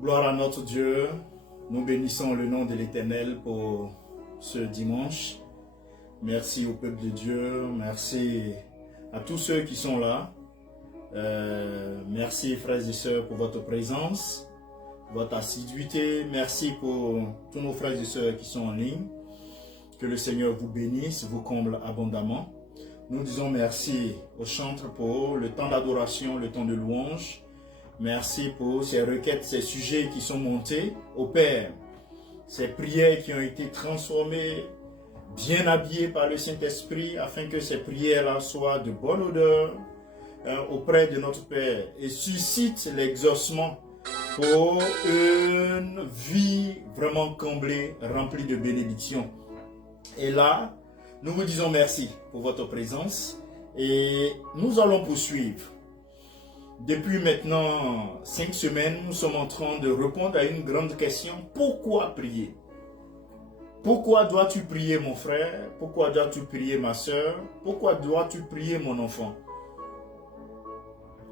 Gloire à notre Dieu. Nous bénissons le nom de l'Éternel pour ce dimanche. Merci au peuple de Dieu. Merci à tous ceux qui sont là. Merci frères et sœurs pour votre présence, votre assiduité. Merci pour tous nos frères et sœurs qui sont en ligne. Que le Seigneur vous bénisse, vous comble abondamment. Nous disons merci au chantre pour le temps d'adoration, le temps de louange. Merci pour ces requêtes, ces sujets qui sont montés au Père. Ces prières qui ont été transformées, bien habillées par le Saint-Esprit, afin que ces prières-là soient de bonne odeur auprès de notre Père et suscitent l'exaucement pour une vie vraiment comblée, remplie de bénédictions. Et là, nous vous disons merci pour votre présence et nous allons poursuivre. Depuis maintenant 5 semaines, nous sommes en train de répondre à une grande question. Pourquoi prier? Pourquoi dois-tu prier mon frère? Pourquoi dois-tu prier ma soeur? Pourquoi dois-tu prier mon enfant?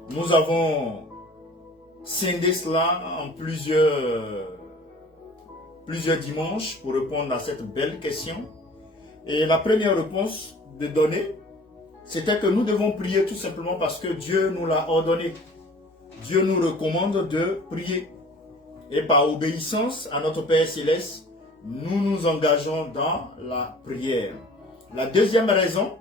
Nous avons scindé cela en plusieurs dimanches pour répondre à cette belle question. Et la première réponse de donner, c'était que nous devons prier tout simplement parce que Dieu nous l'a ordonné. Dieu nous recommande de prier. Et par obéissance à notre Père Céleste, nous nous engageons dans la prière. La deuxième raison,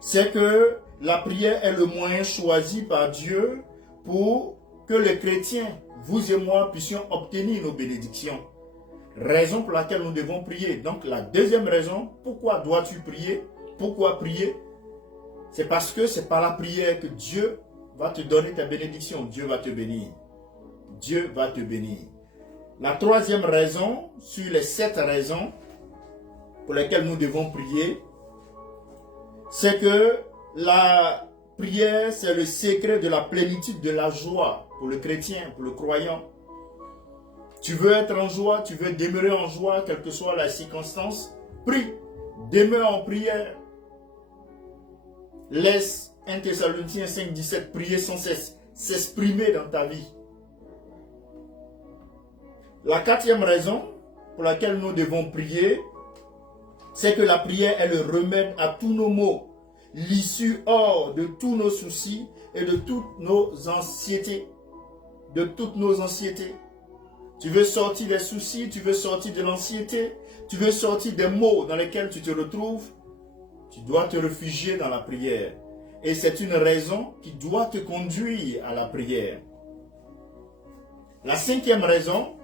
c'est que la prière est le moyen choisi par Dieu pour que les chrétiens, vous et moi, puissions obtenir nos bénédictions. Raison pour laquelle nous devons prier. Donc la deuxième raison, pourquoi dois-tu prier? Pourquoi prier? C'est parce que c'est par la prière que Dieu va te donner ta bénédiction. Dieu va te bénir. Dieu va te bénir. La troisième raison, sur les 7 raisons pour lesquelles nous devons prier, c'est que la prière, c'est le secret de la plénitude de la joie pour le chrétien, pour le croyant. Tu veux être en joie, tu veux demeurer en joie, quelle que soit la circonstance, prie, demeure en prière. Laisse 1 Thessaloniciens 5,17 prier sans cesse, s'exprimer dans ta vie. La 4e raison pour laquelle nous devons prier, c'est que la prière est le remède à tous nos maux, l'issue hors de tous nos soucis et de toutes nos anxiétés. De toutes nos anxiétés. Tu veux sortir des soucis, tu veux sortir de l'anxiété, tu veux sortir des maux dans lesquels tu te retrouves, tu dois te réfugier dans la prière. Et c'est une raison qui doit te conduire à la prière. La 5e raison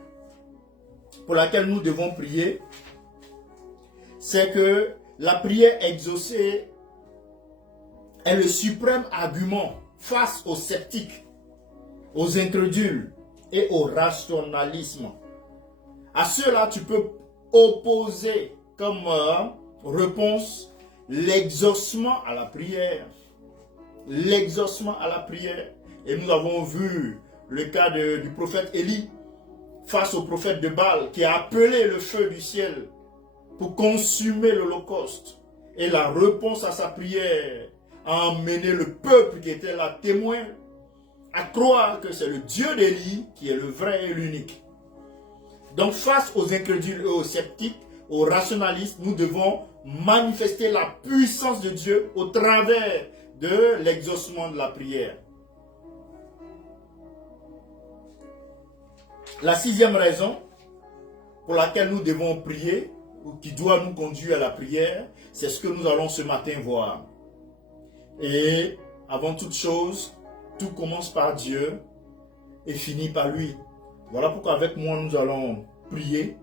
pour laquelle nous devons prier, c'est que la prière exaucée est le suprême argument face aux sceptiques, aux incrédules et au rationalisme. À cela, tu peux opposer comme réponse l'exaucement à la prière. L'exaucement à la prière. Et nous avons vu le cas du prophète Élie face au prophète de Baal qui a appelé le feu du ciel pour consumer l'holocauste. Et la réponse à sa prière a emmené le peuple qui était là témoin à croire que c'est le Dieu d'Élie qui est le vrai et l'unique. Donc face aux incrédules et aux sceptiques, aux rationalistes, nous devons manifester la puissance de Dieu au travers de l'exaucement de la prière. La 6e raison pour laquelle nous devons prier, ou qui doit nous conduire à la prière, c'est ce que nous allons ce matin voir. Et avant toute chose, tout commence par Dieu et finit par lui. Voilà pourquoi avec moi nous allons prier.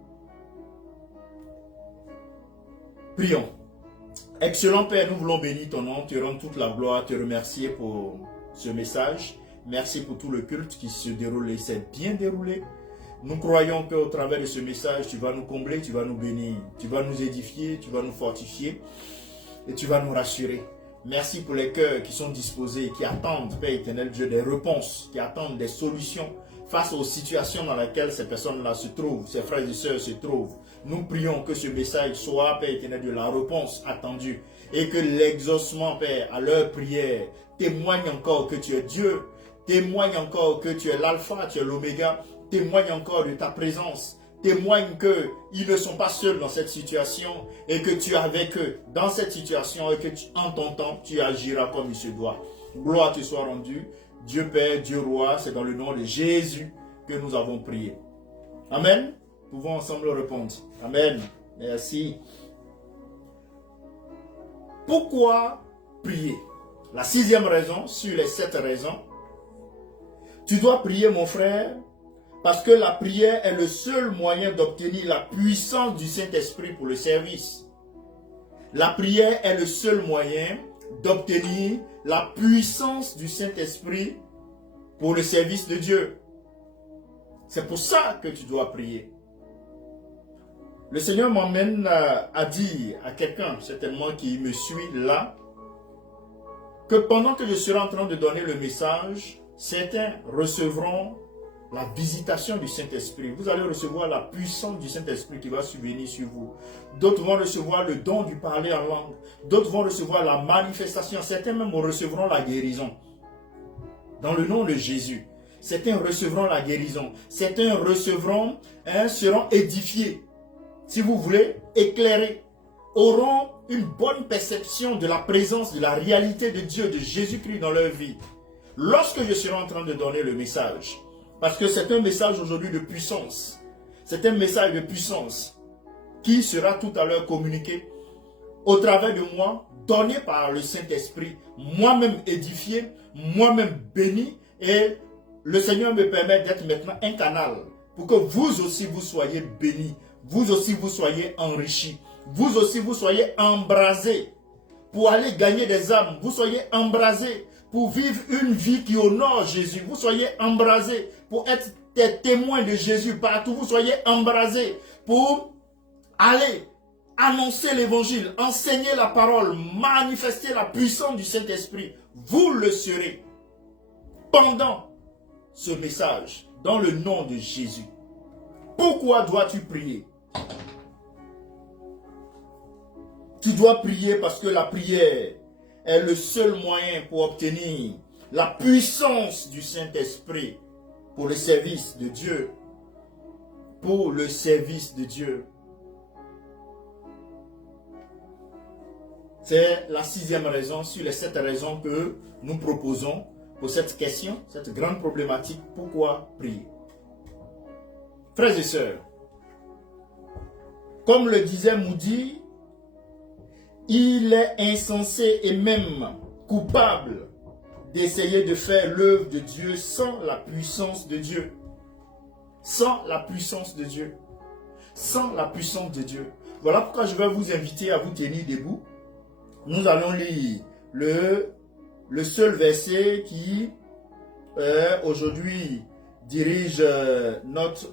Prions. Excellent Père, nous voulons bénir ton nom, te rendre toute la gloire, te remercier pour ce message. Merci pour tout le culte qui se déroule et s'est bien déroulé. Nous croyons qu'au travers de ce message, tu vas nous combler, tu vas nous bénir, tu vas nous édifier, tu vas nous fortifier et tu vas nous rassurer. Merci pour les cœurs qui sont disposés, qui attendent, Père éternel Dieu, des réponses, qui attendent des solutions face aux situations dans lesquelles ces personnes-là se trouvent, ces frères et sœurs se trouvent. Nous prions que ce message soit, Père éternel Dieu, la réponse attendue et que l'exaucement, Père, à leur prière témoigne encore que tu es Dieu, témoigne encore que tu es l'alpha, tu es l'oméga, témoignent encore de ta présence, témoignent qu'ils ne sont pas seuls dans cette situation et que tu es avec eux dans cette situation et que en ton temps, tu agiras comme il se doit. Gloire te soit rendue. Dieu Père, Dieu Roi, c'est dans le nom de Jésus que nous avons prié. Amen. Nous pouvons ensemble répondre. Amen. Merci. Pourquoi prier? La 6e raison, sur les 7 raisons. Tu dois prier, mon frère, parce que la prière est le seul moyen d'obtenir la puissance du Saint-Esprit pour le service. La prière est le seul moyen d'obtenir la puissance du Saint-Esprit pour le service de Dieu. C'est pour ça que tu dois prier. Le Seigneur m'emmène à dire à quelqu'un, certainement qui me suit là, que pendant que je serai en train de donner le message, certains recevront la visitation du Saint-Esprit. Vous allez recevoir la puissance du Saint-Esprit qui va subvenir sur vous. D'autres vont recevoir le don du parler en langue. D'autres vont recevoir la manifestation. Certains même recevront la guérison. Dans le nom de Jésus. Certains recevront la guérison. Certains recevront, seront édifiés. Si vous voulez, éclairés. Auront une bonne perception de la présence, de la réalité de Dieu, de Jésus-Christ dans leur vie. Lorsque je serai en train de donner le message, parce que c'est un message aujourd'hui de puissance, c'est un message de puissance qui sera tout à l'heure communiqué au travers de moi, donné par le Saint-Esprit, moi-même édifié, moi-même béni, et le Seigneur me permet d'être maintenant un canal pour que vous aussi vous soyez bénis, vous aussi vous soyez enrichis, vous aussi vous soyez embrasés pour aller gagner des âmes, vous soyez embrasés pour vivre une vie qui honore Jésus, vous soyez embrasés pour être des témoins de Jésus partout, vous soyez embrasés pour aller annoncer l'évangile, enseigner la parole, manifester la puissance du Saint-Esprit. Vous le serez pendant ce message, dans le nom de Jésus. Pourquoi dois-tu prier? Tu dois prier parce que la prière est le seul moyen pour obtenir la puissance du Saint-Esprit pour le service de Dieu. Pour le service de Dieu. C'est la 6e raison sur les 7 raisons que nous proposons pour cette question, cette grande problématique. Pourquoi prier? Frères et sœurs, comme le disait Moody, il est insensé et même coupable d'essayer de faire l'œuvre de Dieu sans la puissance de Dieu. Sans la puissance de Dieu. Sans la puissance de Dieu. Voilà pourquoi je vais vous inviter à vous tenir debout. Nous allons lire le seul verset qui aujourd'hui dirige notre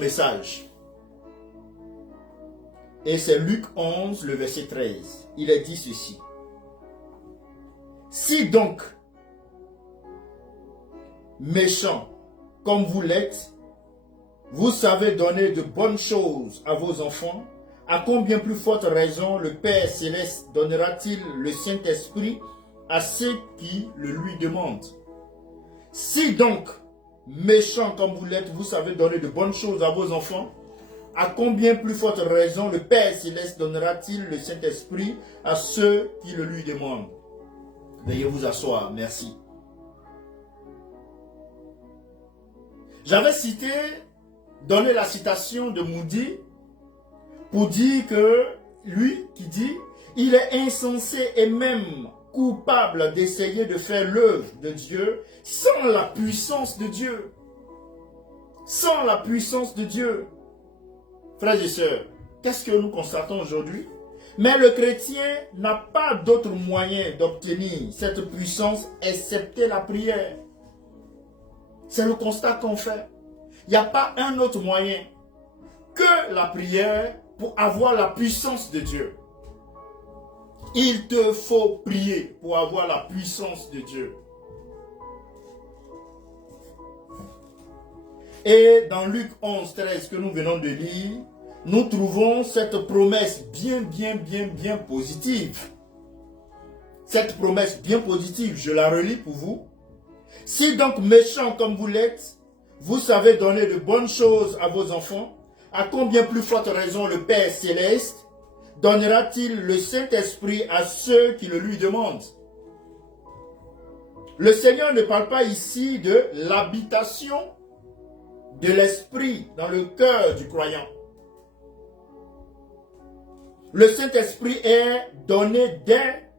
message. Et c'est Luc 11, le verset 13. Il est dit ceci. Si donc, méchants comme vous l'êtes, vous savez donner de bonnes choses à vos enfants, à combien plus forte raison le Père Céleste donnera-t-il le Saint-Esprit à ceux qui le lui demandent? Si donc, méchants comme vous l'êtes, vous savez donner de bonnes choses à vos enfants, à combien plus forte raison le Père Céleste donnera-t-il le Saint-Esprit à ceux qui le lui demandent? Veuillez vous asseoir, merci. J'avais donné la citation de Moody pour dire que lui qui dit, il est insensé et même coupable d'essayer de faire l'œuvre de Dieu sans la puissance de Dieu. Sans la puissance de Dieu. Frères et sœurs, qu'est-ce que nous constatons aujourd'hui? Mais le chrétien n'a pas d'autre moyen d'obtenir cette puissance excepté la prière. C'est le constat qu'on fait. Il n'y a pas un autre moyen que la prière pour avoir la puissance de Dieu. Il te faut prier pour avoir la puissance de Dieu. Et dans Luc 11, 13 que nous venons de lire, nous trouvons cette promesse bien positive. Cette promesse bien positive, je la relis pour vous. Si donc méchants comme vous l'êtes, vous savez donner de bonnes choses à vos enfants, à combien plus forte raison le Père Céleste donnera-t-il le Saint-Esprit à ceux qui le lui demandent? Le Seigneur ne parle pas ici de l'habitation de l'Esprit dans le cœur du croyant. Le Saint-Esprit est donné dès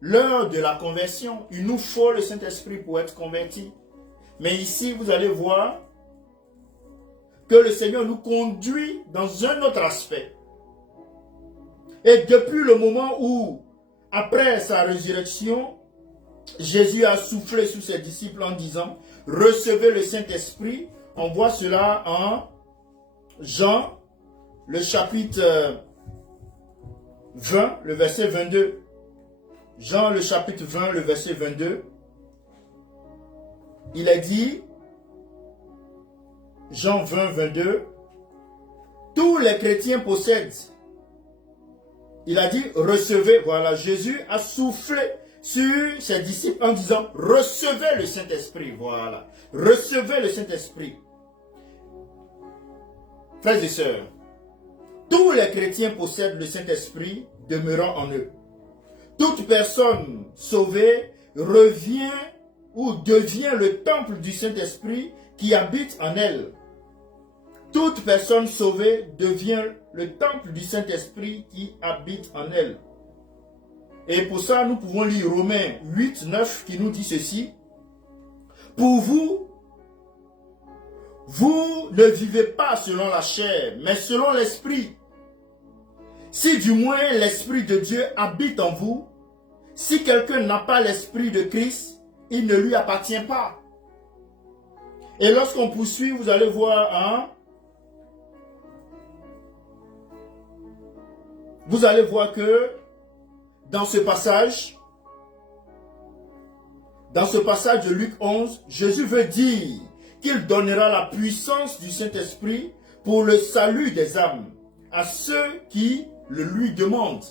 l'heure de la conversion. Il nous faut le Saint-Esprit pour être convertis. Mais ici, vous allez voir que le Seigneur nous conduit dans un autre aspect. Et depuis le moment où, après sa résurrection, Jésus a soufflé sur ses disciples en disant « Recevez le Saint-Esprit », on voit cela en Jean, le chapitre 20, le verset 22. Jean, le chapitre 20, le verset 22. Il a dit, Jean 20, 22, tous les chrétiens possèdent. Il a dit, recevez, voilà, Jésus a soufflé sur ses disciples en disant, recevez le Saint-Esprit, voilà, recevez le Saint-Esprit. Frères et sœurs, tous les chrétiens possèdent le Saint-Esprit demeurant en eux. Toute personne sauvée revient ou devient le temple du Saint-Esprit qui habite en elle. Toute personne sauvée devient le temple du Saint-Esprit qui habite en elle. Et pour ça, nous pouvons lire Romains 8, 9 qui nous dit ceci. Pour vous, vous ne vivez pas selon la chair, mais selon l'Esprit. Si du moins l'Esprit de Dieu habite en vous, si quelqu'un n'a pas l'Esprit de Christ, il ne lui appartient pas. Et lorsqu'on poursuit, vous allez voir, hein, vous allez voir que dans ce passage de Luc 11, Jésus veut dire qu'il donnera la puissance du Saint-Esprit pour le salut des âmes à ceux qui le lui demandent.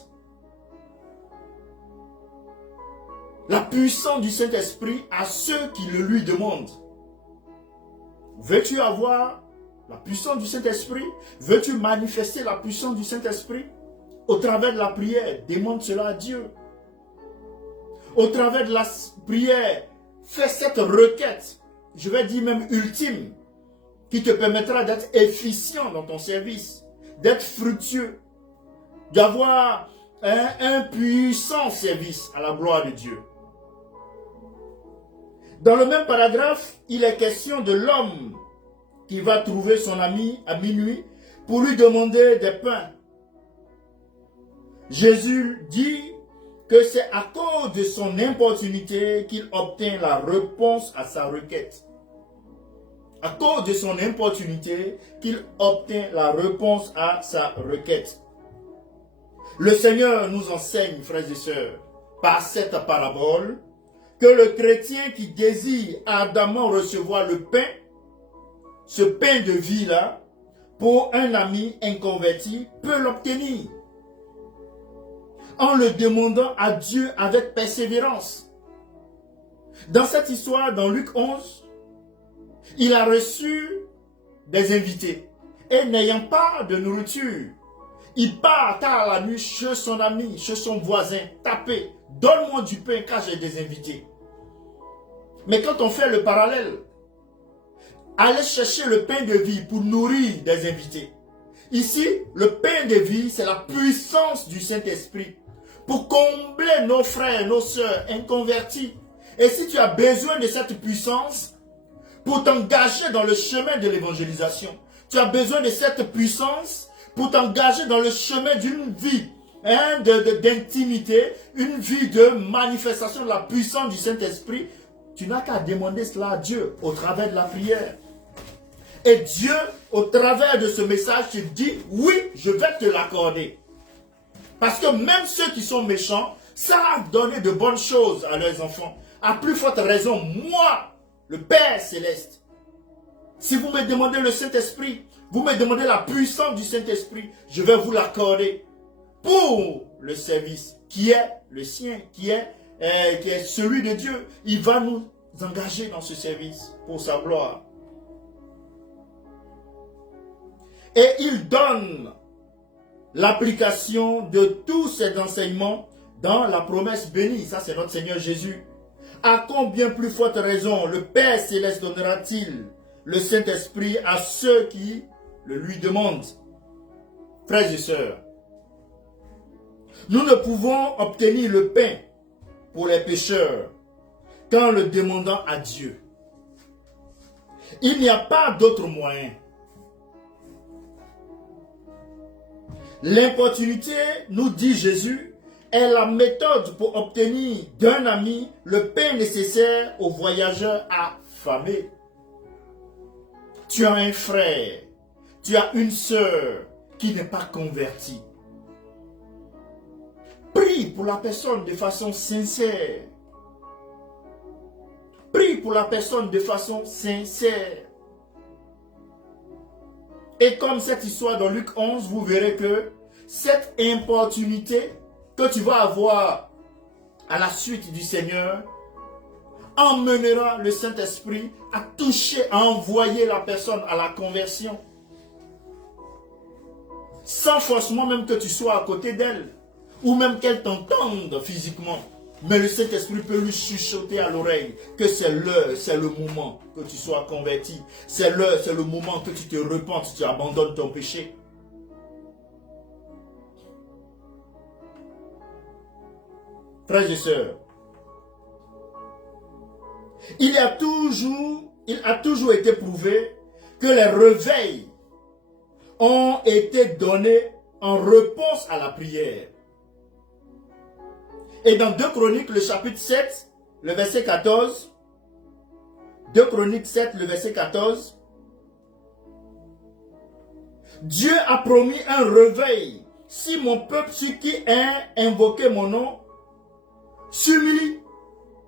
La puissance du Saint-Esprit à ceux qui le lui demandent. Veux-tu avoir la puissance du Saint-Esprit? Veux-tu manifester la puissance du Saint-Esprit? Au travers de la prière, demande cela à Dieu. Au travers de la prière, fais cette requête, je vais dire même ultime, qui te permettra d'être efficient dans ton service, d'être fructueux, d'avoir un puissant service à la gloire de Dieu. Dans le même paragraphe, il est question de l'homme qui va trouver son ami à minuit pour lui demander des pains. Jésus dit que c'est à cause de son importunité qu'il obtint la réponse à sa requête. À cause de son importunité qu'il obtint la réponse à sa requête. Le Seigneur nous enseigne, frères et sœurs, par cette parabole, que le chrétien qui désire ardemment recevoir le pain, ce pain de vie-là, pour un ami inconverti, peut l'obtenir. En le demandant à Dieu avec persévérance. Dans cette histoire, dans Luc 11, il a reçu des invités. Et n'ayant pas de nourriture, il part tard la nuit chez son ami, chez son voisin, taper. Donne-moi du pain car j'ai des invités. Mais quand on fait le parallèle, aller chercher le pain de vie pour nourrir des invités. Ici, le pain de vie, c'est la puissance du Saint-Esprit pour combler nos frères, nos sœurs inconvertis. Et si tu as besoin de cette puissance pour t'engager dans le chemin de l'évangélisation, tu as besoin de cette puissance pour t'engager dans le chemin d'une vie d'intimité, une vie de manifestation de la puissance du Saint-Esprit, tu n'as qu'à demander cela à Dieu au travers de la prière. Et Dieu, au travers de ce message, te dit, oui, je vais te l'accorder. Parce que même ceux qui sont méchants savent donner de bonnes choses à leurs enfants. À plus forte raison, moi, le Père Céleste, si vous me demandez le Saint-Esprit, vous me demandez la puissance du Saint-Esprit, je vais vous l'accorder pour le service qui est le sien, qui est celui de Dieu. Il va nous engagés dans ce service pour sa gloire. Et il donne l'application de tous ces enseignements dans la promesse bénie. Ça, c'est notre Seigneur Jésus. À combien plus forte raison le Père Céleste donnera-t-il le Saint-Esprit à ceux qui le lui demandent? Frères et sœurs, nous ne pouvons obtenir le pain pour les pécheurs qu'en le demandant à Dieu. Il n'y a pas d'autre moyen. L'importunité, nous dit Jésus, est la méthode pour obtenir d'un ami le pain nécessaire aux voyageurs affamés. Tu as un frère, tu as une sœur qui n'est pas convertie. Prie pour la personne de façon sincère. Prie pour la personne de façon sincère. Et comme cette histoire dans Luc 11, vous verrez que cette importunité que tu vas avoir à la suite du Seigneur emmènera le Saint-Esprit à toucher, à envoyer la personne à la conversion. Sans forcément même que tu sois à côté d'elle, ou même qu'elle t'entende physiquement. Mais le Saint-Esprit peut lui chuchoter à l'oreille que c'est l'heure, c'est le moment que tu sois converti. C'est l'heure, c'est le moment que tu te repentes, tu abandonnes ton péché. Frères et sœurs, il a toujours été prouvé que les réveils ont été donnés en réponse à la prière. Et dans 2 Chroniques, le chapitre 7, le verset 14, 2 Chroniques 7, le verset 14, Dieu a promis un réveil si mon peuple, ceux qui a invoqué mon nom, s'humilie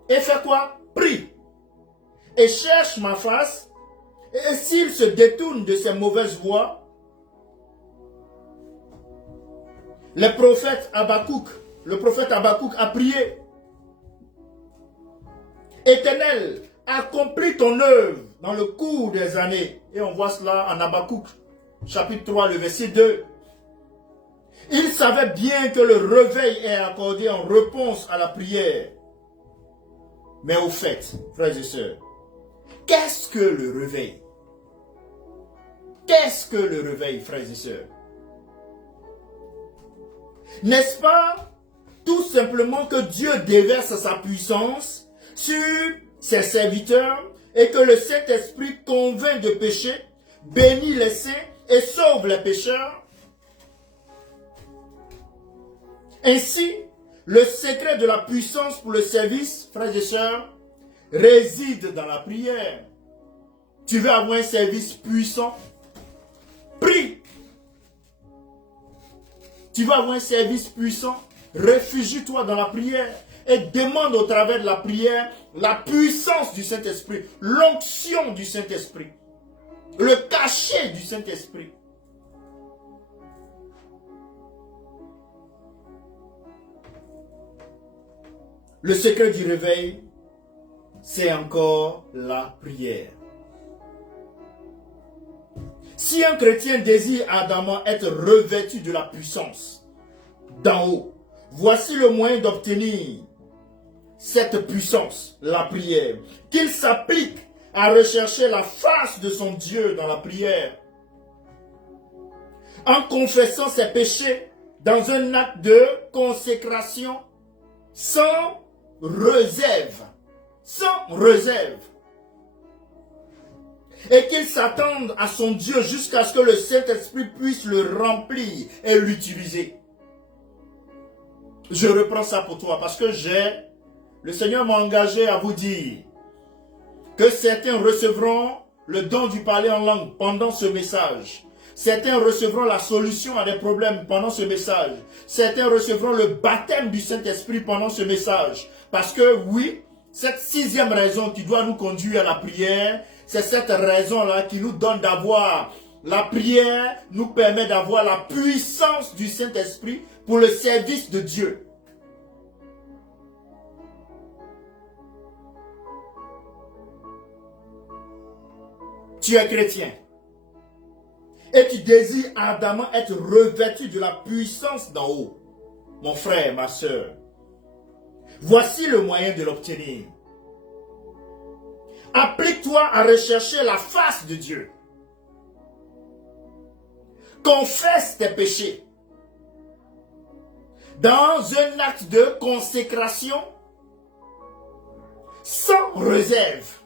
et fait quoi? Prie et cherche ma face, et s'il se détourne de ses mauvaises voies. Le prophète Habakkuk a prié. Éternel, accomplis ton œuvre dans le cours des années. Et on voit cela en Habakkuk, chapitre 3, le verset 2. Il savait bien que le réveil est accordé en réponse à la prière. Mais au fait, frères et sœurs, qu'est-ce que le réveil? Qu'est-ce que le réveil, frères et sœurs? N'est-ce pas tout simplement que Dieu déverse sa puissance sur ses serviteurs et que le Saint-Esprit convainc de péché, bénit les saints et sauve les pécheurs? Ainsi, le secret de la puissance pour le service, frères et sœurs, réside dans la prière. Tu veux avoir un service puissant? Prie. Tu veux avoir un service puissant? Réfugie-toi dans la prière et demande au travers de la prière la puissance du Saint-Esprit, l'onction du Saint-Esprit, le cachet du Saint-Esprit. Le secret du réveil, c'est encore la prière. Si un chrétien désire ardemment être revêtu de la puissance d'en haut, voici le moyen d'obtenir cette puissance, la prière. Qu'il s'applique à rechercher la face de son Dieu dans la prière, en confessant ses péchés dans un acte de consécration sans réserve. Sans réserve. Et qu'il s'attende à son Dieu jusqu'à ce que le Saint-Esprit puisse le remplir et l'utiliser. Je reprends ça pour toi parce que le Seigneur m'a engagé à vous dire que certains recevront le don du parler en langue pendant ce message. Certains recevront la solution à des problèmes pendant ce message. Certains recevront le baptême du Saint-Esprit pendant ce message. Parce que oui, cette sixième raison qui doit nous conduire à la prière, c'est cette raison-là qui nous donne d'avoir la prière, nous permet d'avoir la puissance du Saint-Esprit pour le service de Dieu. tu es chrétien et tu désires ardemment être revêtu de la puissance d'en haut, mon frère, ma soeur, voici le moyen de l'obtenir. Applique-toi à rechercher la face de Dieu. Confesse tes péchés. Dans un acte de consécration, sans réserve.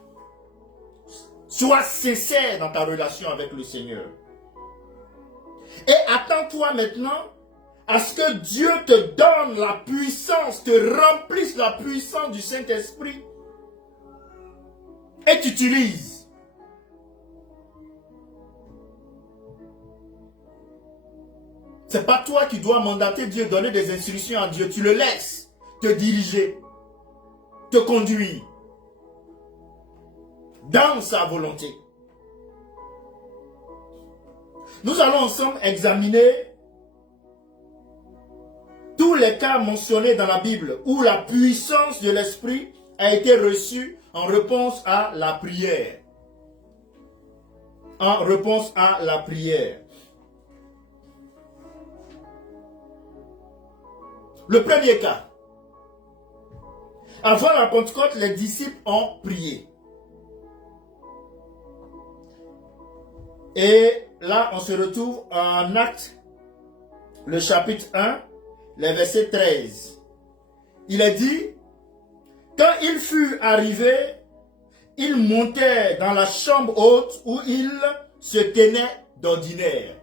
Sois sincère dans ta relation avec le Seigneur. Et attends-toi maintenant à ce que Dieu te donne la puissance, te remplisse la puissance du Saint-Esprit et t'utilise. C'est pas toi qui dois mandater Dieu, donner des instructions à Dieu. Tu le laisses te diriger, te conduire dans sa volonté. Nous allons ensemble examiner tous les cas mentionnés dans la Bible où la puissance de l'Esprit a été reçue en réponse à la prière. En réponse à la prière. Le premier cas. Avant la Pentecôte, les disciples ont prié. Et là, on se retrouve en Actes, le chapitre 1, le verset 13. Il est dit, quand il fut arrivé, il montait dans la chambre haute où il se tenait d'ordinaire.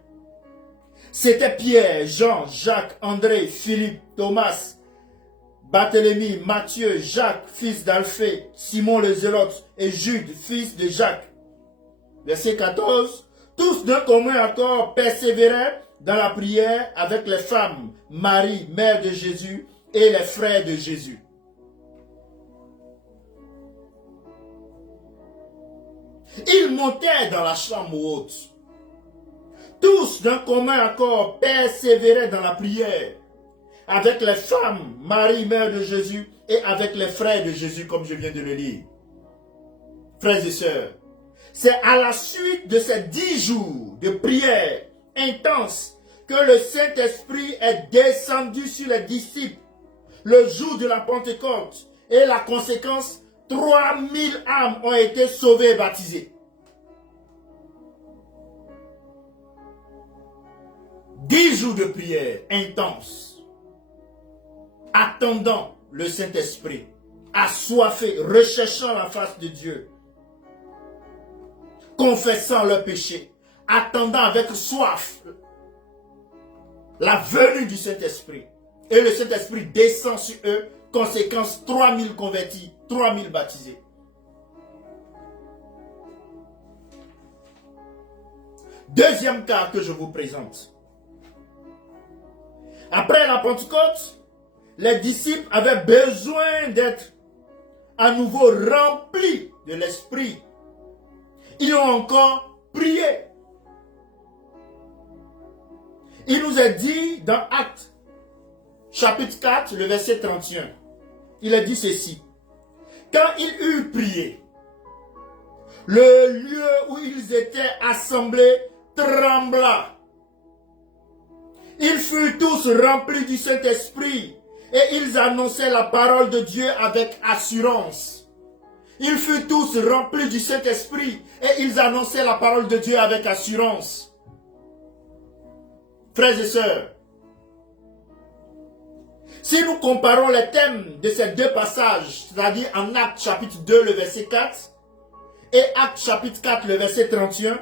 C'était Pierre, Jean, Jacques, André, Philippe, Thomas, Barthélemy, Matthieu, Jacques, fils d'Alphée, Simon le Zélote et Jude, fils de Jacques. Verset 14. Tous d'un commun accord persévéraient dans la prière avec les femmes, Marie, mère de Jésus, et les frères de Jésus. Ils montaient dans la chambre haute. Tous d'un commun accord persévéraient dans la prière avec les femmes, Marie, mère de Jésus, et avec les frères de Jésus, comme je viens de le lire. Frères et sœurs, c'est à la suite de ces 10 jours de prière intense que le Saint-Esprit est descendu sur les disciples le jour de la Pentecôte. Et la conséquence, 3000 âmes ont été sauvées et baptisées. 10 jours de prière intense, attendant le Saint-Esprit, assoiffés, recherchant la face de Dieu, confessant leurs péchés, attendant avec soif la venue du Saint-Esprit. Et le Saint-Esprit descend sur eux, conséquence 3000 convertis, 3000 baptisés. Deuxième cas que je vous présente. Après la Pentecôte, les disciples avaient besoin d'être à nouveau remplis de l'Esprit. Ils ont encore prié. Il nous est dit dans Actes, chapitre 4, le verset 31. Il est dit ceci. Quand ils eurent prié, le lieu où ils étaient assemblés trembla. Ils furent tous remplis du Saint-Esprit et ils annonçaient la parole de Dieu avec assurance. Ils furent tous remplis du Saint-Esprit et ils annonçaient la parole de Dieu avec assurance. Frères et sœurs, si nous comparons les thèmes de ces deux passages, c'est-à-dire en Actes chapitre 2, le verset 4, et Actes chapitre 4, le verset 31,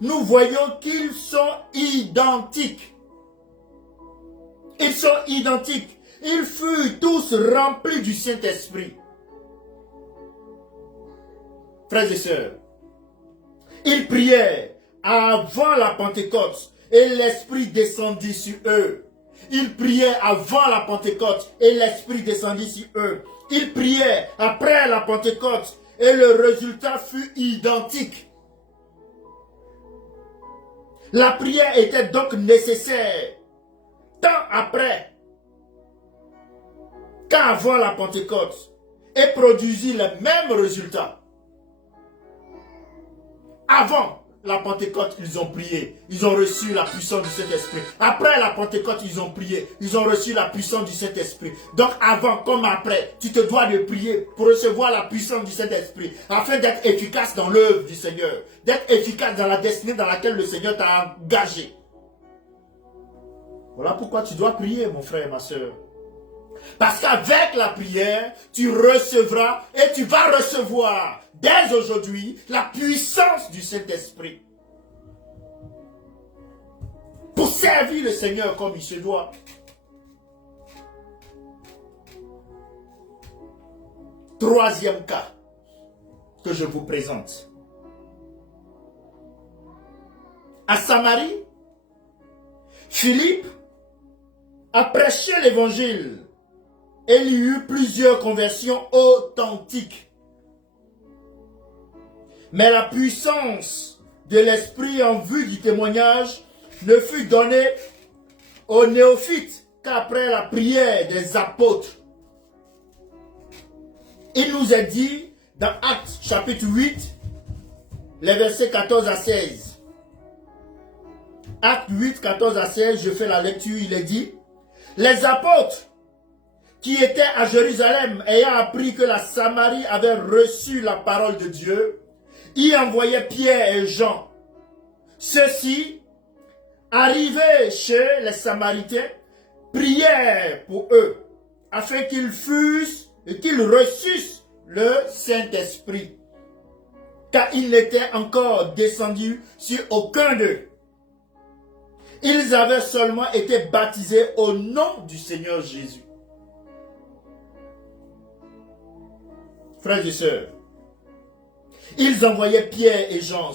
nous voyons qu'ils sont identiques. Ils sont identiques. Ils furent tous remplis du Saint-Esprit. Frères et sœurs, ils priaient avant la Pentecôte et l'Esprit descendit sur eux. Ils priaient avant la Pentecôte et l'Esprit descendit sur eux. Ils priaient après la Pentecôte et le résultat fut identique. La prière était donc nécessaire tant après qu'avant la Pentecôte et produisit les mêmes résultats. avant la Pentecôte, ils ont prié. Ils ont reçu la puissance du Saint-Esprit. Après la Pentecôte, ils ont prié. Ils ont reçu la puissance du Saint-Esprit. Donc avant comme après, tu te dois de prier pour recevoir la puissance du Saint-Esprit, afin d'être efficace dans l'œuvre du Seigneur, d'être efficace dans la destinée dans laquelle le Seigneur t'a engagé. Voilà pourquoi tu dois prier, mon frère et ma soeur. Parce qu'avec la prière, tu recevras et tu vas recevoir dès aujourd'hui la puissance du Saint-Esprit pour servir le Seigneur comme il se doit. Troisième cas que je vous présente. À Samarie, Philippe a prêché l'évangile et il y eut plusieurs conversions authentiques. Mais la puissance de l'Esprit en vue du témoignage ne fut donnée aux néophytes qu'après la prière des apôtres. Il nous est dit dans Actes chapitre 8, les versets 14 à 16. Actes 8, 14 à 16, je fais la lecture, il est dit: les apôtres qui étaient à Jérusalem, ayant appris que la Samarie avait reçu la parole de Dieu, y envoyaient Pierre et Jean. Ceux-ci, arrivés chez les Samaritains, prièrent pour eux, afin qu'ils fussent et qu'ils reçussent le Saint-Esprit, car il n'était encore descendu sur aucun d'eux. Ils avaient seulement été baptisés au nom du Seigneur Jésus. Frères et sœurs, ils envoyaient Pierre et Jean.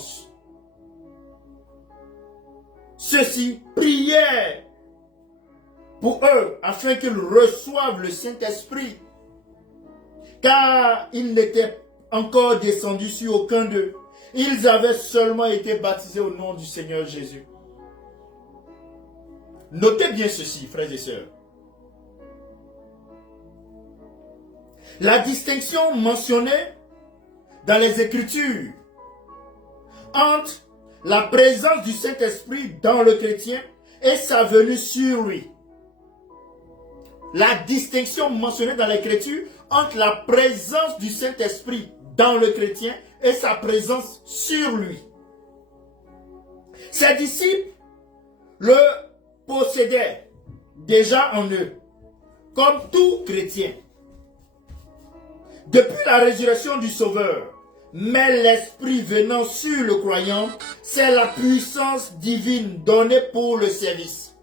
Ceux-ci priaient pour eux afin qu'ils reçoivent le Saint-Esprit, car il n'était encore descendu sur aucun d'eux. Ils avaient seulement été baptisés au nom du Seigneur Jésus. Notez bien ceci, frères et sœurs. La distinction mentionnée dans les Écritures entre la présence du Saint-Esprit dans le chrétien et sa venue sur lui. La distinction mentionnée dans l'Écriture entre la présence du Saint-Esprit dans le chrétien et sa présence sur lui. Ses disciples le possédaient déjà en eux, comme tout chrétien, depuis la résurrection du Sauveur. Mais l'Esprit venant sur le croyant, c'est la puissance divine donnée pour le service.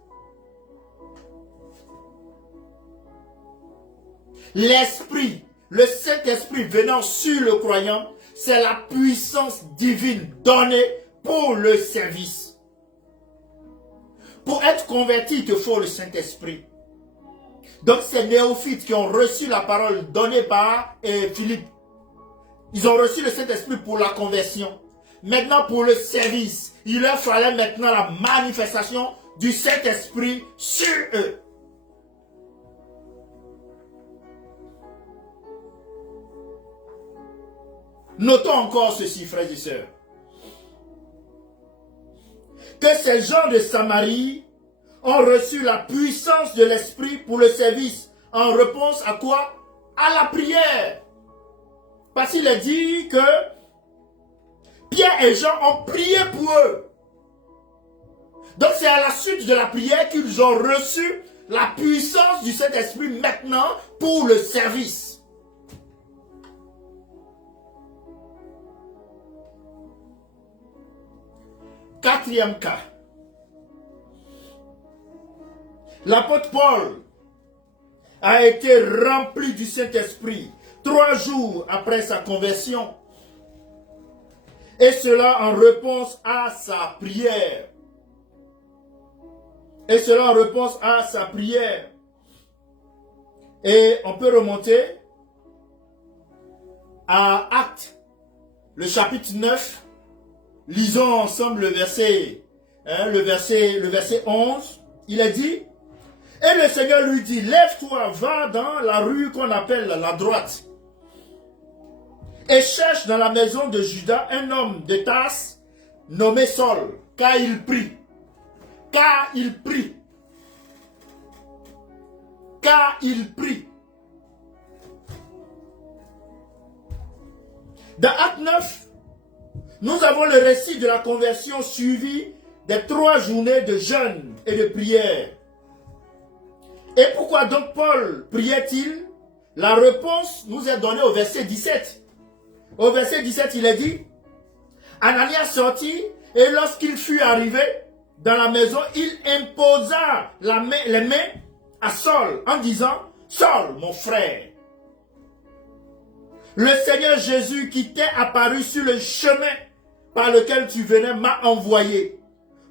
L'Esprit, le Saint-Esprit venant sur le croyant, c'est la puissance divine donnée pour le service. Pour être converti, il te faut le Saint-Esprit. Donc ces néophytes qui ont reçu la parole donnée par Philippe, ils ont reçu le Saint-Esprit pour la conversion. Maintenant pour le service, il leur fallait maintenant la manifestation du Saint-Esprit sur eux. Notons encore ceci, frères et sœurs, que ces gens de Samarie ont reçu la puissance de l'Esprit pour le service. En réponse à quoi? À la prière. Parce qu'il est dit que Pierre et Jean ont prié pour eux. Donc c'est à la suite de la prière qu'ils ont reçu la puissance du Saint-Esprit maintenant pour le service. Quatrième cas. L'apôtre Paul a été rempli du Saint-Esprit 3 jours après sa conversion. Et cela en réponse à sa prière. Et cela en réponse à sa prière. Et on peut remonter à Actes, le chapitre 9. Lisons ensemble le verset 11. Il est dit: et le Seigneur lui dit, lève-toi, va dans la rue qu'on appelle la droite, et cherche dans la maison de Judas un homme de Tarse nommé Saul, car il prie. Car il prie. Car il prie. Dans Acte 9, nous avons le récit de la conversion suivi des 3 journées de jeûne et de prière. Et pourquoi donc Paul priait-il? La réponse nous est donnée au verset 17. Au verset 17, il est dit, Ananias sortit et lorsqu'il fut arrivé dans la maison, il imposa les mains à Saul en disant, Saul, mon frère, le Seigneur Jésus qui t'est apparu sur le chemin par lequel tu venais m'a envoyé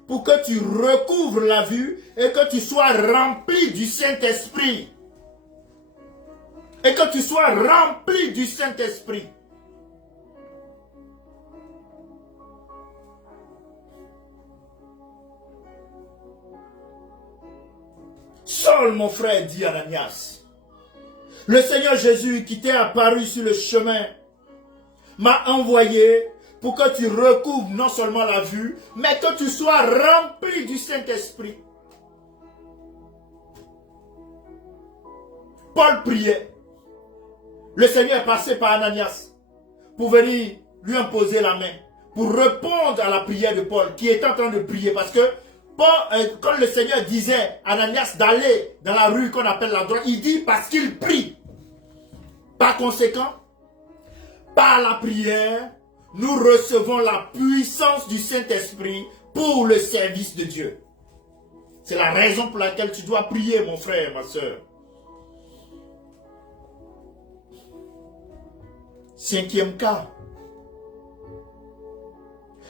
pour que tu recouvres la vue et que tu sois rempli du Saint-Esprit. Et que tu sois rempli du Saint-Esprit. Saul, mon frère, dit Ananias, le Seigneur Jésus qui t'est apparu sur le chemin m'a envoyé pour que tu recouvres non seulement la vue, mais que tu sois rempli du Saint-Esprit. Paul priait. Le Seigneur est passé par Ananias pour venir lui imposer la main, pour répondre à la prière de Paul qui est en train de prier. Parce que quand le Seigneur disait à Ananias d'aller dans la rue qu'on appelle la droite, il dit parce qu'il prie. Par conséquent, par la prière, nous recevons la puissance du Saint-Esprit pour le service de Dieu. C'est la raison pour laquelle tu dois prier, mon frère, ma soeur. 5e cas.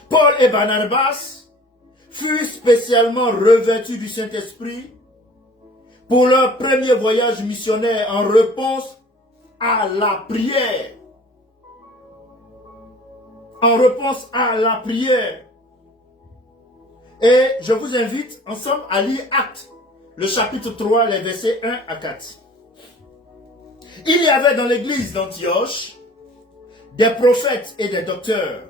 Paul et Barnabas furent spécialement revêtus du Saint-Esprit pour leur premier voyage missionnaire en réponse à la prière. En réponse à la prière. Et je vous invite ensemble à lire Actes, le chapitre 3, les versets 1 à 4. Il y avait dans l'église d'Antioche des prophètes et des docteurs,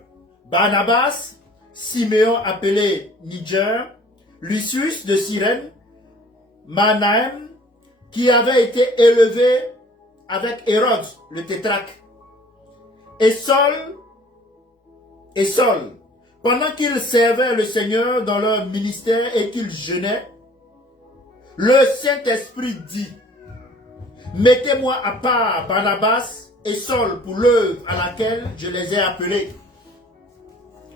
Barnabas, Siméon appelé Niger, Lucius de Cyrène, Manahem, qui avait été élevé avec Hérode, le tétrarque, et Saul, pendant qu'ils servaient le Seigneur dans leur ministère et qu'ils jeûnaient, le Saint-Esprit dit, mettez-moi à part Barnabas et Saul pour l'œuvre à laquelle je les ai appelés.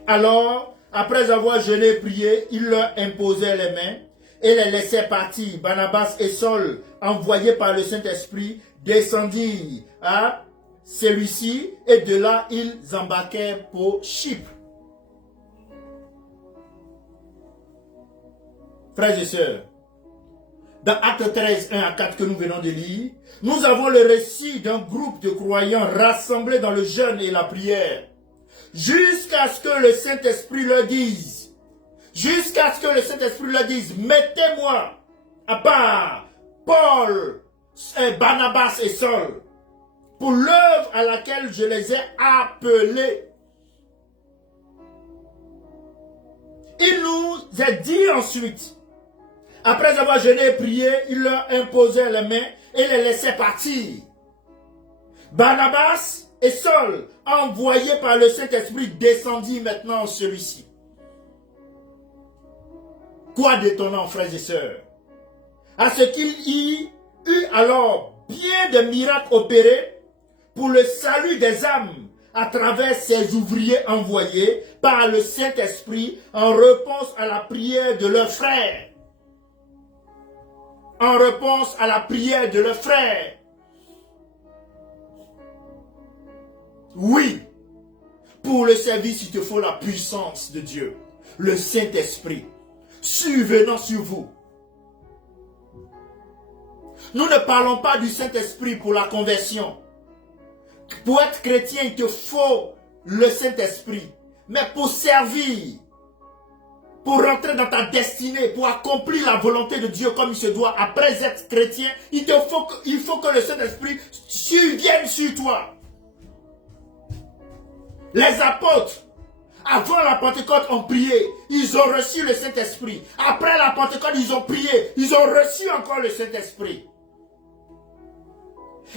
Alors, après avoir jeûné et prié, il leur imposait les mains et les laissait partir. Barnabas et Saul, envoyés par le Saint-Esprit, descendirent à celui-ci et de là, ils embarquèrent pour Chypre. Frères et sœurs, dans Actes 13, 1 à 4 que nous venons de lire, nous avons le récit d'un groupe de croyants rassemblés dans le jeûne et la prière, jusqu'à ce que le Saint-Esprit leur dise, mettez-moi à part Paul, Barnabas et Saul, pour l'œuvre à laquelle je les ai appelés. Il nous a dit ensuite, après avoir jeûné et prié, il leur imposait les mains et les laissait partir. Barnabas et Saul, envoyés par le Saint-Esprit, descendirent maintenant en celui-ci. Quoi d'étonnant, frères et sœurs, à ce qu'il y eut alors bien de miracles opérés pour le salut des âmes à travers ces ouvriers envoyés par le Saint-Esprit en réponse à la prière de leurs frères. En réponse à la prière de leurs frères. Oui, pour le service, il te faut la puissance de Dieu, le Saint-Esprit, survenant sur vous. Nous ne parlons pas du Saint-Esprit pour la conversion. Pour être chrétien, il te faut le Saint-Esprit. Mais pour servir, pour rentrer dans ta destinée, pour accomplir la volonté de Dieu comme il se doit, après être chrétien, il faut que le Saint-Esprit survienne sur toi. Les apôtres, Avant la Pentecôte, on priait. Ils ont reçu le Saint-Esprit. Après la Pentecôte, ils ont prié. Ils ont reçu encore le Saint-Esprit.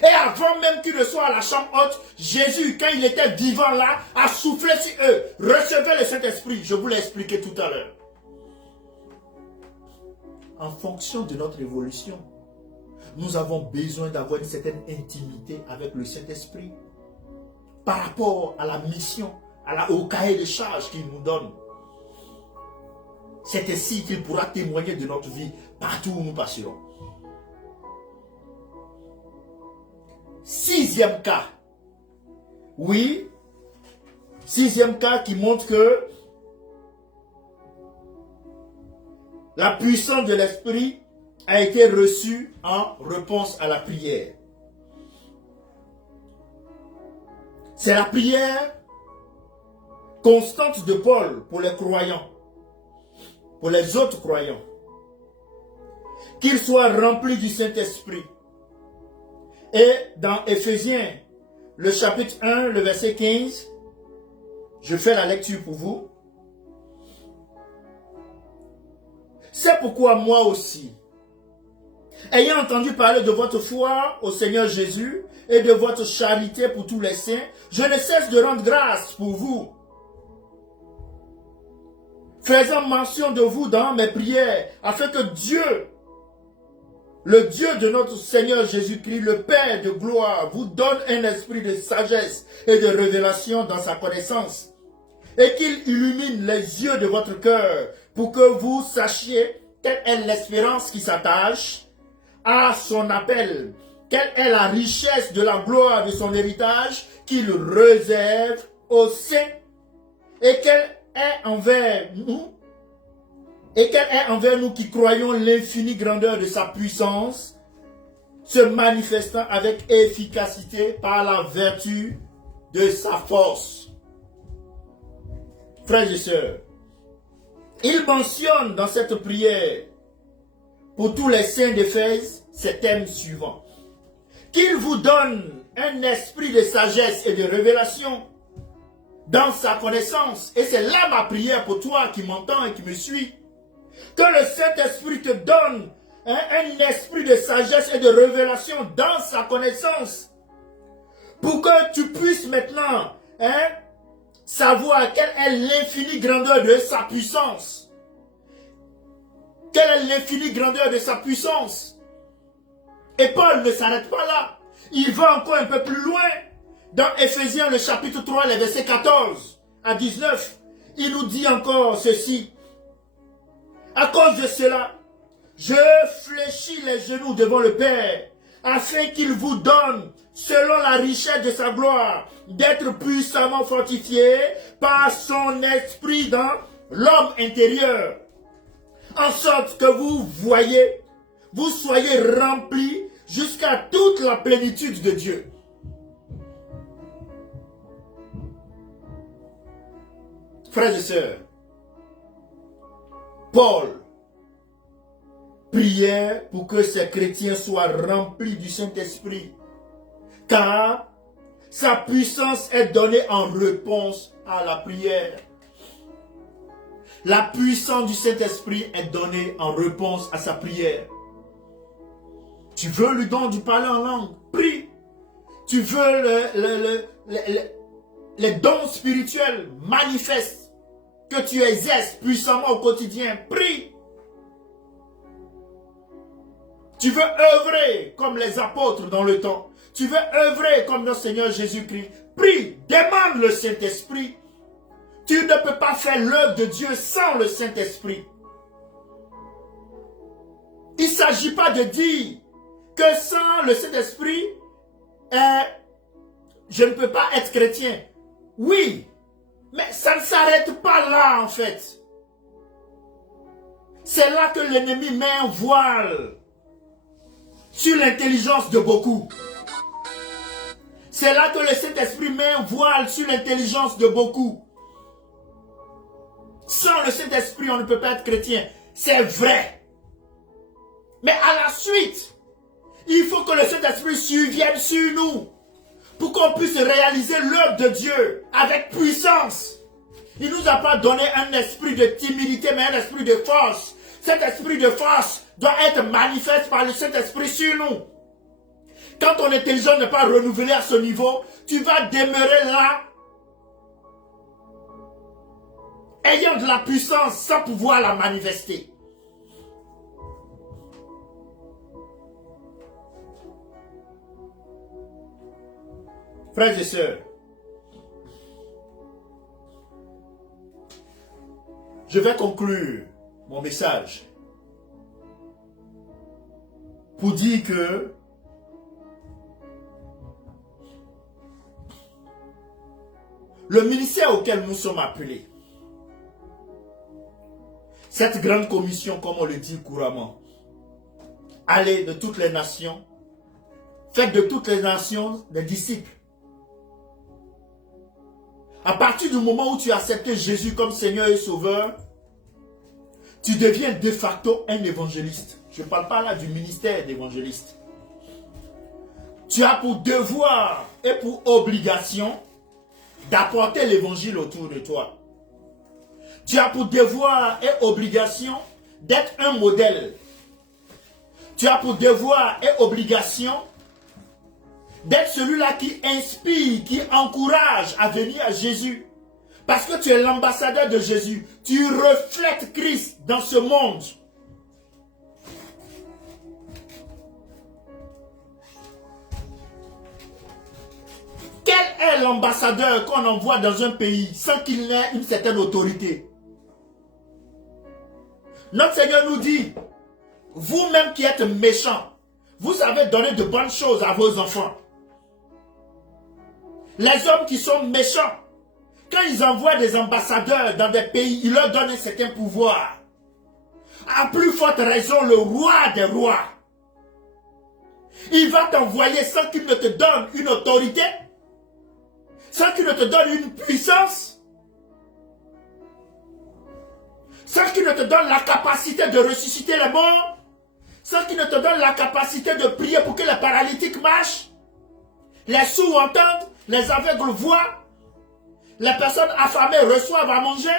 Et avant même qu'ils ne soient à la chambre haute, Jésus, quand il était vivant là, a soufflé sur eux. Recevez le Saint-Esprit. Je vous l'ai expliqué tout à l'heure. En fonction de notre évolution, nous avons besoin d'avoir une certaine intimité avec le Saint-Esprit par rapport à la mission, au cahier de charges qu'il nous donne. C'est ainsi qu'il pourra témoigner de notre vie partout où nous passerons. Sixième cas. Oui, sixième cas qui montre que la puissance de l'Esprit a été reçue en réponse à la prière. C'est la prière constante de Paul pour les croyants, pour les autres croyants. Qu'ils soient remplis du Saint-Esprit. Et dans Éphésiens, le chapitre 1, le verset 15, je fais la lecture pour vous. C'est pourquoi moi aussi, ayant entendu parler de votre foi au Seigneur Jésus et de votre charité pour tous les saints, je ne cesse de rendre grâce pour vous, faisant mention de vous dans mes prières, afin que Dieu, le Dieu de notre Seigneur Jésus-Christ, le Père de gloire, vous donne un esprit de sagesse et de révélation dans sa connaissance, et qu'il illumine les yeux de votre cœur, pour que vous sachiez quelle est l'espérance qui s'attache à son appel, quelle est la richesse de la gloire de son héritage qu'il réserve aux saints, et quelle est envers nous qui croyons l'infinie grandeur de sa puissance, se manifestant avec efficacité par la vertu de sa force. Frères et sœurs, il mentionne dans cette prière pour tous les saints d'Éphèse ces thèmes suivants. Qu'il vous donne un esprit de sagesse et de révélation dans sa connaissance. Et c'est là ma prière pour toi qui m'entends et qui me suis. Que le Saint-Esprit te donne un esprit de sagesse et de révélation dans sa connaissance. Pour que tu puisses maintenant savoir quelle est l'infinie grandeur de sa puissance. Quelle est l'infinie grandeur de sa puissance. Et Paul ne s'arrête pas là. Il va encore un peu plus loin. Dans Éphésiens, le chapitre 3, les versets 14 à 19, il nous dit encore ceci. À cause de cela, je fléchis les genoux devant le Père, afin qu'il vous donne, selon la richesse de sa gloire, d'être puissamment fortifié par son esprit dans l'homme intérieur, en sorte que vous soyez remplis jusqu'à toute la plénitude de Dieu. Frères et sœurs, Paul priait pour que ces chrétiens soient remplis du Saint-Esprit, car sa puissance est donnée en réponse à la prière. La puissance du Saint-Esprit est donnée en réponse à sa prière. Tu veux le don du parler en langue? Prie. Tu veux les dons spirituels manifestes que tu exerces puissamment au quotidien? Prie. Tu veux œuvrer comme les apôtres dans le temps. Tu veux œuvrer comme notre Seigneur Jésus-Christ. Prie, demande le Saint-Esprit. Tu ne peux pas faire l'œuvre de Dieu sans le Saint-Esprit. Il ne s'agit pas de dire que sans le Saint-Esprit, je ne peux pas être chrétien. Oui, mais ça ne s'arrête pas là en fait. C'est là que l'ennemi met un voile sur l'intelligence de beaucoup. C'est là que le Saint-Esprit met un voile sur l'intelligence de beaucoup. Sans le Saint-Esprit, on ne peut pas être chrétien. C'est vrai. Mais à la suite, il faut que le Saint-Esprit survienne sur nous pour qu'on puisse réaliser l'œuvre de Dieu avec puissance. Il ne nous a pas donné un esprit de timidité, mais un esprit de force. Cet esprit de force doit être manifeste par le Saint-Esprit sur nous. Quand ton intelligence n'est pas renouvelée à ce niveau, tu vas demeurer là, ayant de la puissance sans pouvoir la manifester. Frères et sœurs, je vais conclure mon message pour dire que le ministère auquel nous sommes appelés, cette grande commission, comme on le dit couramment, allez de toutes les nations, faites de toutes les nations des disciples. À partir du moment où tu as accepté Jésus comme Seigneur et Sauveur, tu deviens de facto un évangéliste. Je ne parle pas là du ministère d'évangéliste. Tu as pour devoir et pour obligation d'apporter l'évangile autour de toi. Tu as pour devoir et obligation d'être un modèle. Tu as pour devoir et obligation d'être celui-là qui inspire, qui encourage à venir à Jésus. Parce que tu es l'ambassadeur de Jésus. Tu reflètes Christ dans ce monde. Quel est l'ambassadeur qu'on envoie dans un pays sans qu'il ait une certaine autorité? Notre Seigneur nous dit, vous-même qui êtes méchants, vous avez donné de bonnes choses à vos enfants. Les hommes qui sont méchants, quand ils envoient des ambassadeurs dans des pays, ils leur donnent un certain pouvoir. À plus forte raison, le roi des rois. Il va t'envoyer sans qu'il ne te donne une autorité, sans qu'il ne te donne une puissance, sans qu'il ne te donne la capacité de ressusciter les morts, sans qu'il ne te donne la capacité de prier pour que les paralytiques marchent, les sourds entendent, les aveugles voient, les personnes affamées reçoivent à manger,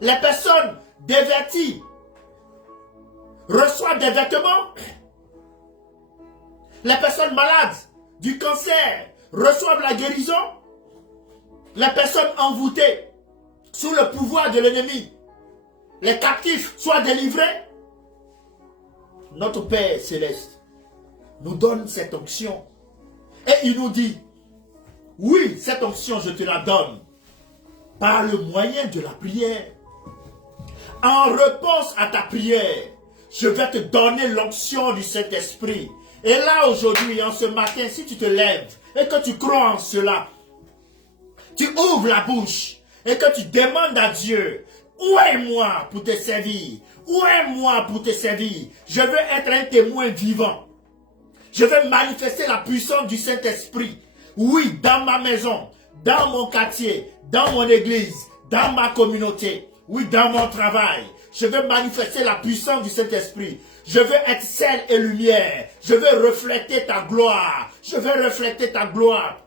les personnes dévêties reçoivent des vêtements, les personnes malades du cancer reçoivent la guérison, les personnes envoûtées sous le pouvoir de l'ennemi, les captifs soient délivrés. Notre Père Céleste nous donne cette onction. Et il nous dit, oui, cette onction, je te la donne par le moyen de la prière. En réponse à ta prière, je vais te donner l'onction du Saint-Esprit. Et là, aujourd'hui, en ce matin, si tu te lèves et que tu crois en cela, tu ouvres la bouche et que tu demandes à Dieu, où est moi pour te servir? Où est moi pour te servir? Je veux être un témoin vivant. Je veux manifester la puissance du Saint-Esprit. Oui, dans ma maison, dans mon quartier, dans mon église, dans ma communauté. Oui, dans mon travail. Je veux manifester la puissance du Saint-Esprit. Je veux être sel et lumière. Je veux refléter ta gloire. Je veux refléter ta gloire.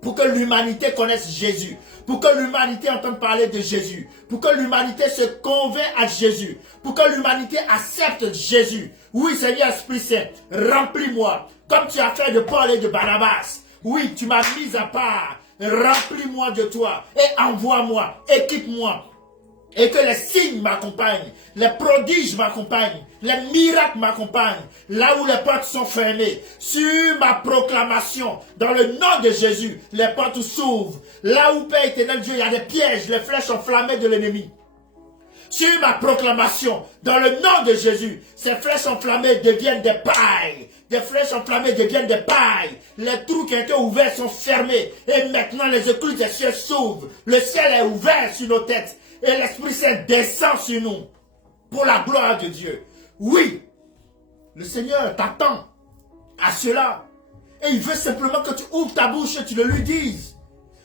Pour que l'humanité connaisse Jésus. Pour que l'humanité entende parler de Jésus. Pour que l'humanité se convainc à Jésus. Pour que l'humanité accepte Jésus. Oui, Seigneur Esprit Saint, remplis-moi. Comme tu as fait de Paul et de Barnabas. Oui, tu m'as mis à part. Remplis-moi de toi. Et envoie-moi. Équipe-moi. Et que les signes m'accompagnent, les prodiges m'accompagnent, les miracles m'accompagnent, là où les portes sont fermées, sur ma proclamation, dans le nom de Jésus, les portes s'ouvrent, là où Père éternel Dieu, il y a des pièges, les flèches enflammées de l'ennemi. Sur ma proclamation, dans le nom de Jésus, ces flèches enflammées deviennent des pailles. Des flèches enflammées deviennent des pailles. Les trous qui étaient ouverts sont fermés. Et maintenant, les écluses des cieux s'ouvrent. Le ciel est ouvert sur nos têtes. Et l'Esprit Saint descend sur nous. Pour la gloire de Dieu. Oui, le Seigneur t'attend à cela. Et il veut simplement que tu ouvres ta bouche et tu le lui dises.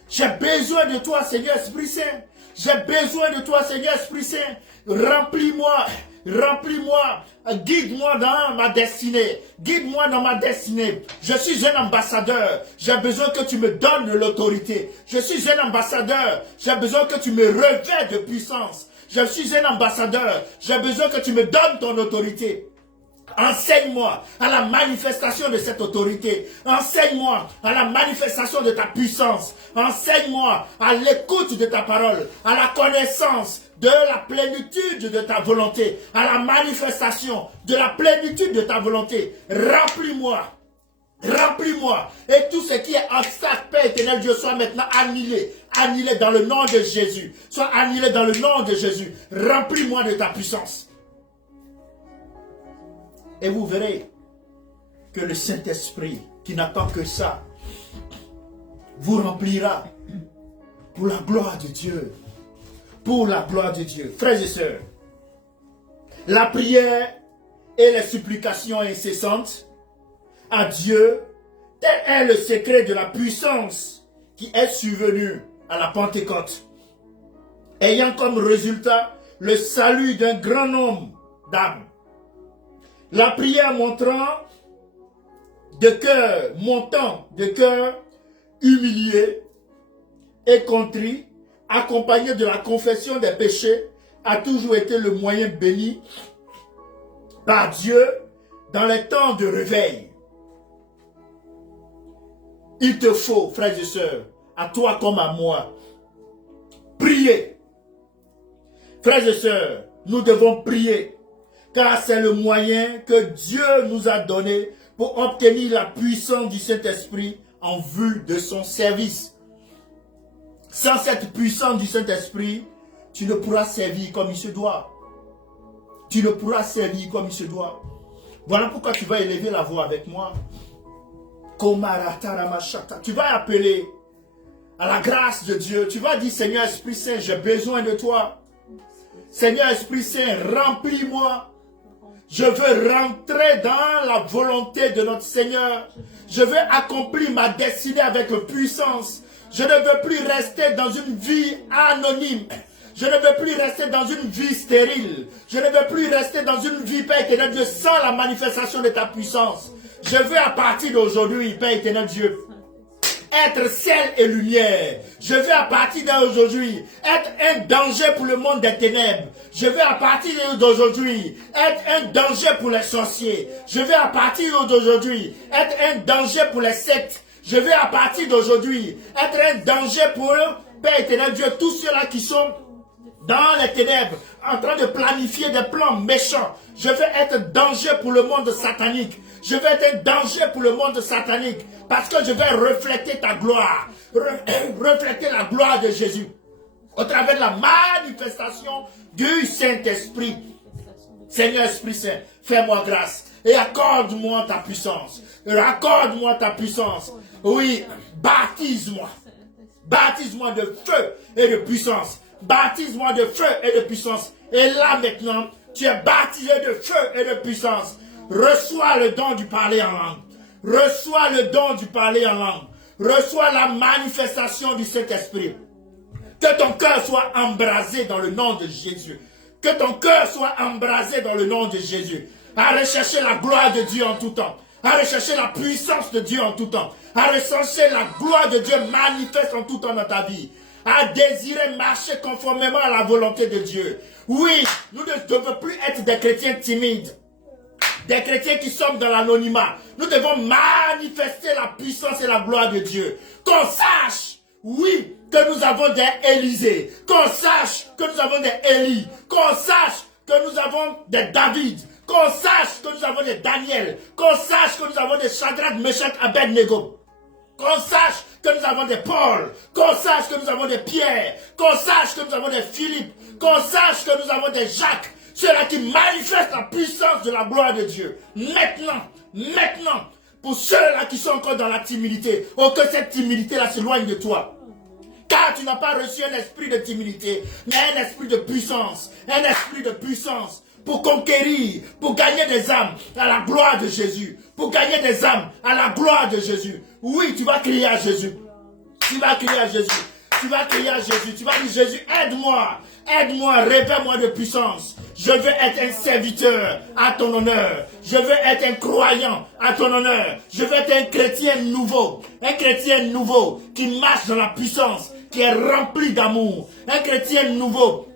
J'ai besoin de toi, Seigneur Esprit Saint. J'ai besoin de toi, Seigneur Esprit Saint. Remplis-moi. Remplis-moi, guide-moi dans ma destinée. Guide-moi dans ma destinée. Je suis un ambassadeur. J'ai besoin que tu me donnes de l'autorité. Je suis un ambassadeur. J'ai besoin que tu me revêtes de puissance. Je suis un ambassadeur. J'ai besoin que tu me donnes ton autorité. Enseigne-moi à la manifestation de cette autorité. Enseigne-moi à la manifestation de ta puissance. Enseigne-moi à l'écoute de ta parole, à la connaissance de la plénitude de ta volonté, à la manifestation de la plénitude de ta volonté. Remplis-moi. Remplis-moi. Et tout ce qui est obstacle, Père éternel Dieu, soit maintenant annulé. Annulé dans le nom de Jésus. Soit annulé dans le nom de Jésus. Remplis-moi de ta puissance. Et vous verrez que le Saint-Esprit, qui n'attend que ça, vous remplira pour la gloire de Dieu. Pour la gloire de Dieu. Frères et sœurs, la prière et les supplications incessantes à Dieu, tel est le secret de la puissance qui est survenue à la Pentecôte, ayant comme résultat le salut d'un grand nombre d'âmes. La prière montant de cœur humilié et contrit, accompagné de la confession des péchés, a toujours été le moyen béni par Dieu dans les temps de réveil. Il te faut, frères et sœurs, à toi comme à moi, prier. Frères et sœurs, nous devons prier. Car c'est le moyen que Dieu nous a donné pour obtenir la puissance du Saint-Esprit en vue de son service. Sans cette puissance du Saint-Esprit, tu ne pourras servir comme il se doit. Tu ne pourras servir comme il se doit. Voilà pourquoi tu vas élever la voix avec moi. Tu vas appeler à la grâce de Dieu. Tu vas dire, Seigneur Esprit Saint, j'ai besoin de toi. Seigneur Esprit Saint, remplis-moi. Je veux rentrer dans la volonté de notre Seigneur. Je veux accomplir ma destinée avec puissance. Je ne veux plus rester dans une vie anonyme. Je ne veux plus rester dans une vie stérile. Je ne veux plus rester dans une vie, Père éternel Dieu, sans la manifestation de ta puissance. Je veux à partir d'aujourd'hui, Père éternel Dieu, être ciel et lumière. Je veux à partir d'aujourd'hui être un danger pour le monde des ténèbres. Je veux à partir d'aujourd'hui être un danger pour les sorciers. Je veux à partir d'aujourd'hui être un danger pour les sectes. Je veux à partir d'aujourd'hui être un danger pour, Père éternel Dieu, tous ceux-là qui sont dans les ténèbres, en train de planifier des plans méchants. Je veux être danger pour le monde satanique. Je vais être un danger pour le monde satanique parce que je vais refléter ta gloire, refléter la gloire de Jésus au travers de la manifestation du Saint-Esprit. Seigneur Esprit Saint, fais-moi grâce et accorde-moi ta puissance. Accorde-moi ta puissance. Oui, baptise-moi. Baptise-moi de feu et de puissance. Baptise-moi de feu et de puissance. Et là maintenant, tu es baptisé de feu et de puissance. Reçois le don du parler en langue. Reçois le don du parler en langue. Reçois la manifestation du Saint-Esprit. Que ton cœur soit embrasé dans le nom de Jésus. Que ton cœur soit embrasé dans le nom de Jésus. À rechercher la gloire de Dieu en tout temps. À rechercher la puissance de Dieu en tout temps. À rechercher la gloire de Dieu manifeste en tout temps dans ta vie. À désirer marcher conformément à la volonté de Dieu. Oui, nous ne devons plus être des chrétiens timides. Des chrétiens qui sommes dans l'anonymat. Nous devons manifester la puissance et la gloire de Dieu. Qu'on sache, oui, que nous avons des Élisée. Qu'on sache que nous avons des Élie. Qu'on sache que nous avons des David. Qu'on sache que nous avons des Daniel. Qu'on sache que nous avons des Shadrach, Meshach, Abednego. Qu'on sache que nous avons des Paul. Qu'on sache que nous avons des Pierre. Qu'on sache que nous avons des Philippe. Qu'on sache que nous avons des Jacques. Ceux-là qui manifestent la puissance de la gloire de Dieu. Maintenant, pour ceux-là qui sont encore dans la timidité, oh que cette timidité-là s'éloigne de toi. Car tu n'as pas reçu un esprit de timidité, mais un esprit de puissance. Un esprit de puissance pour conquérir, pour gagner des âmes à la gloire de Jésus. Pour gagner des âmes à la gloire de Jésus. Oui, tu vas crier à Jésus. Tu vas crier à Jésus. Tu vas crier à Jésus. Tu vas dire, Jésus, aide-moi. Aide-moi, révèle-moi de puissance. Je veux être un serviteur à ton honneur. Je veux être un croyant à ton honneur. Je veux être un chrétien nouveau. Un chrétien nouveau qui marche dans la puissance, qui est rempli d'amour. Un chrétien nouveau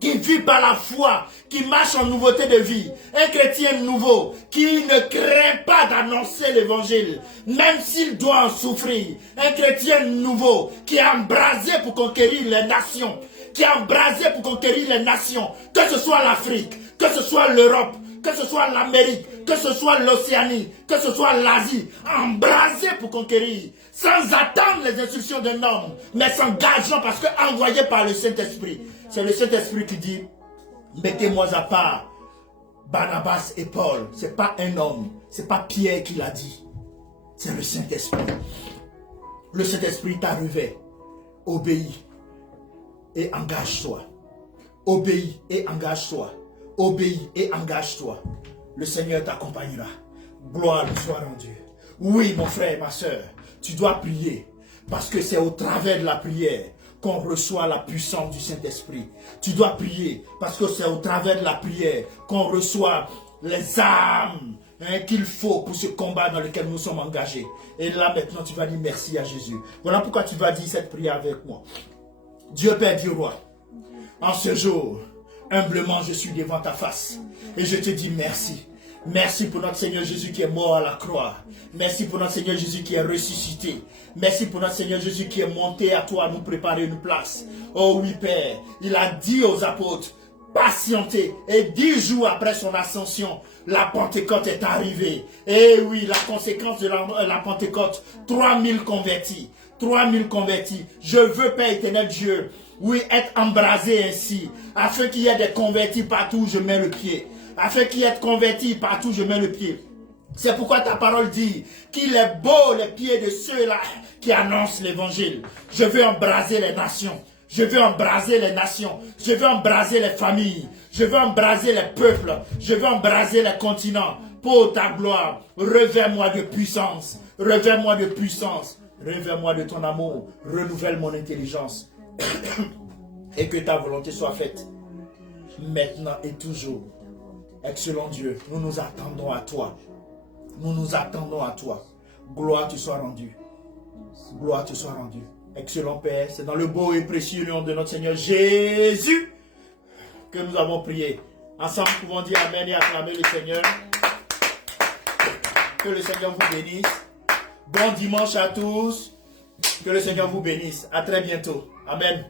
qui vit par la foi, qui marche en nouveauté de vie. Un chrétien nouveau qui ne craint pas d'annoncer l'évangile, même s'il doit en souffrir. Un chrétien nouveau qui est embrasé pour conquérir les nations. Qui est embrasé pour conquérir les nations. Que ce soit l'Afrique, que ce soit l'Europe, que ce soit l'Amérique, que ce soit l'Océanie, que ce soit l'Asie. Embrasé pour conquérir. Sans attendre les instructions d'un homme, mais s'engageant parce que envoyé par le Saint-Esprit. C'est le Saint-Esprit qui dit, mettez-moi à part Barnabas et Paul. Ce n'est pas un homme, ce n'est pas Pierre qui l'a dit. C'est le Saint-Esprit. Le Saint-Esprit t'a relevé. Obéis et engage-toi. Obéis et engage-toi. Obéis et engage-toi. Le Seigneur t'accompagnera. Gloire lui soit rendue. Oui, mon frère, ma soeur, tu dois prier. Parce que c'est au travers de la prière qu'on reçoit la puissance du Saint-Esprit. Tu dois prier parce que c'est au travers de la prière qu'on reçoit les âmes qu'il faut pour ce combat dans lequel nous sommes engagés. Et là maintenant tu vas dire merci à Jésus. Voilà pourquoi tu vas dire cette prière avec moi. Dieu Père, Dieu Roi, en ce jour, humblement je suis devant ta face et je te dis merci. Merci pour notre Seigneur Jésus qui est mort à la croix. Merci pour notre Seigneur Jésus qui est ressuscité. Merci pour notre Seigneur Jésus qui est monté à toi nous préparer une place. Oh oui Père, il a dit aux apôtres, patientez. Et 10 jours après son ascension, la Pentecôte est arrivée. Et oui, la conséquence de la Pentecôte, 3000 convertis. 3000 convertis. Je veux, Père éternel Dieu, oui, être embrasé ainsi, afin qu'il y ait des convertis partout où je mets le pied. Afin qu'il y ait des convertis partout où je mets le pied. C'est pourquoi ta parole dit qu'il est beau les pieds de ceux-là qui annoncent l'évangile. Je veux embraser les nations. Je veux embraser les nations. Je veux embraser les familles. Je veux embraser les peuples. Je veux embraser les continents. Pour ta gloire, revers-moi de puissance. Revers-moi de puissance. Revers-moi de ton amour. Renouvelle mon intelligence. Et que ta volonté soit faite. Maintenant et toujours. Excellent Dieu, nous nous attendons à toi. Nous nous attendons à toi. Gloire te soit rendue. Gloire te soit rendue. Excellent Père, c'est dans le beau et précieux nom de notre Seigneur Jésus que nous avons prié. Ensemble, nous pouvons dire Amen et acclamer le Seigneur. Que le Seigneur vous bénisse. Bon dimanche à tous. Que le Seigneur vous bénisse. À très bientôt. Amen.